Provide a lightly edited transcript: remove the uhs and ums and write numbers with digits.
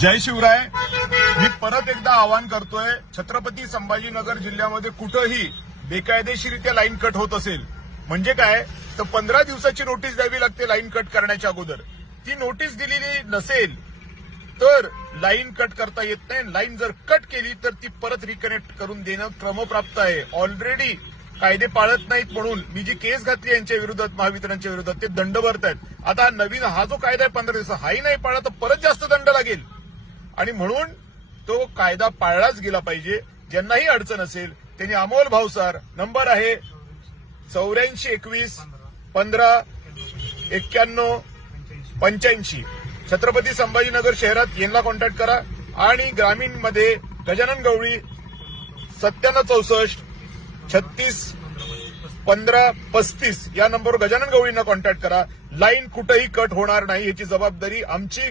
जय शिवराय. मी परत एकदा आवाहन करतोय, छत्रपती संभाजीनगर जिल्ह्यामध्ये कुठंही बेकायदेशीरित्या लाईन कट होत असेल म्हणजे काय तर 15 दिवसाची नोटीस द्यावी लागते लाईन कट करण्याच्या अगोदर. ती नोटीस दिलेली नसेल तर लाईन कट करता येत नाही. लाईन जर कट केली तर ती परत रिकनेक्ट करून देणं क्रमप्राप्त आहे. ऑलरेडी कायदे पाळत नाहीत म्हणून मी जी केस घातली यांच्या विरोधात, महावितरणच्या विरोधात, ते दंड भरतायत. आता नवीन हा जो कायदा आहे 15 दिवस हाही नाही पाळला तर परत जास्त दंड लागेल आणि म्हणून तो कायदा पाळलाच गेला पाहिजे. ज्यांनाही अडचण असेल त्यांनी अमोल भावसार, नंबर आहे 8421 15 91 85, छत्रपती संभाजीनगर शहरात यांना कॉन्टॅक्ट करा आणि ग्रामीण मध्ये गजानन गवळी 9764 36 15 35 या नंबरवर गजानन गवळींना कॉन्टॅक्ट करा. लाईन कुठेही कट होणार नाही याची जबाबदारी आमची.